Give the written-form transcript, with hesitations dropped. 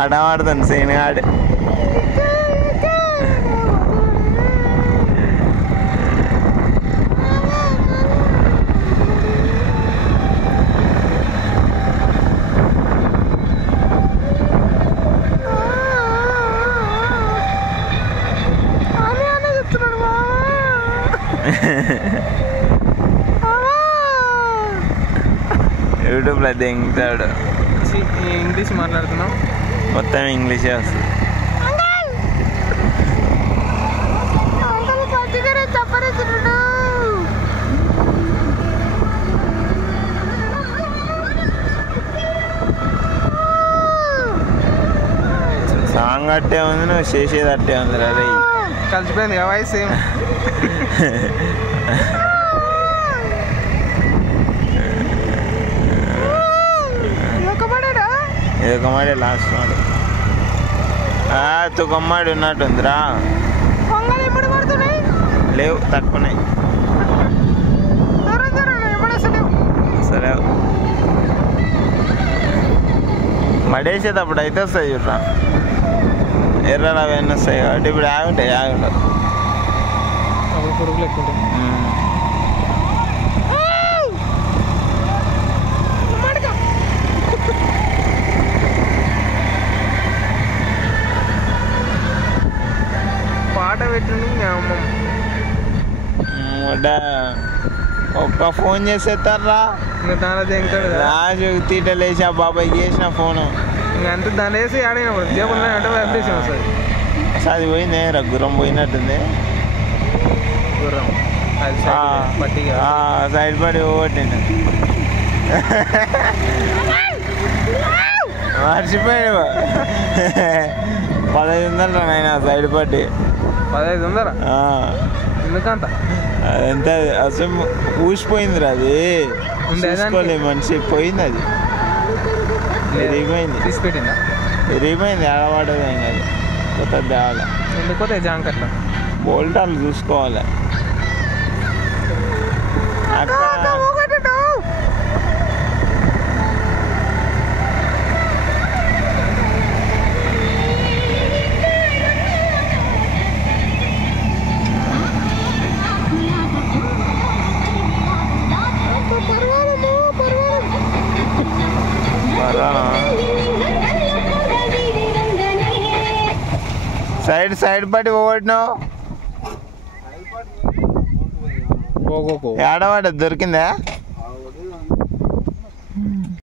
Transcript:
పాట పాడుతాను సేనుగాడు. యూట్యూబ్లో దింగుతాడు. ఇంగ్లీష్ మాట్లాడుతున్నావు, మొత్తం ఇంగ్లీషే వస్తుంది. సాంగ్ అట్టే ఉంది, నువ్వు చేసేది అట్టే ఉంది. అరే కలిసిపోయింది కదా వాయిస్ సేమ్. ఇది ఒక మాడే లాస్ట్ మాడు. ఒక మాడు ఉన్నట్టుందిరా. లేవు, తక్కువనే. సరే మడేసేటప్పుడు అయితే వస్తాయి చూడరా, ఎర్రలు అవన్నీ వస్తాయి కాబట్టి ఇప్పుడు ఆగుంటాయి. పురుగులు ఎక్కువ పాట పెట్టింది. ఒక్క ఫోన్ చేసేస్తారా రాజు తీట లేచి ఆ బాబాయ్కి చేసిన ఫోను ఇంకంటే దాన్ని వేసి ఆడినప్పుడు జేబుల్లో అంటే అప్డేషన్ వస్తుంది. అది పోయింది, గుర్రం పోయినట్టుంది. గుర్రం సైడ్ పడి ఓట్టిండు. మర్చిపోయాడు. 1500 నాయన సైడ్ పట్టి. 1500 ఎందుకంత? ఎంత అసలు ఊసిపోయిందిరా అది. చూసుకోలే మనిషి పోయింది, అది విరిగిపోయింది. తీసిపెట్టిందా? విరిగిపోయింది, ఆడవాడదు ఏం కాదు. కొత్త తేవాలి. ఎందుకోతే జాంకట్ల బోల్టాలు చూసుకోవాలి. సైడ్ పట్టి ఓడినావు. ఆడవాడ దొరికిందా?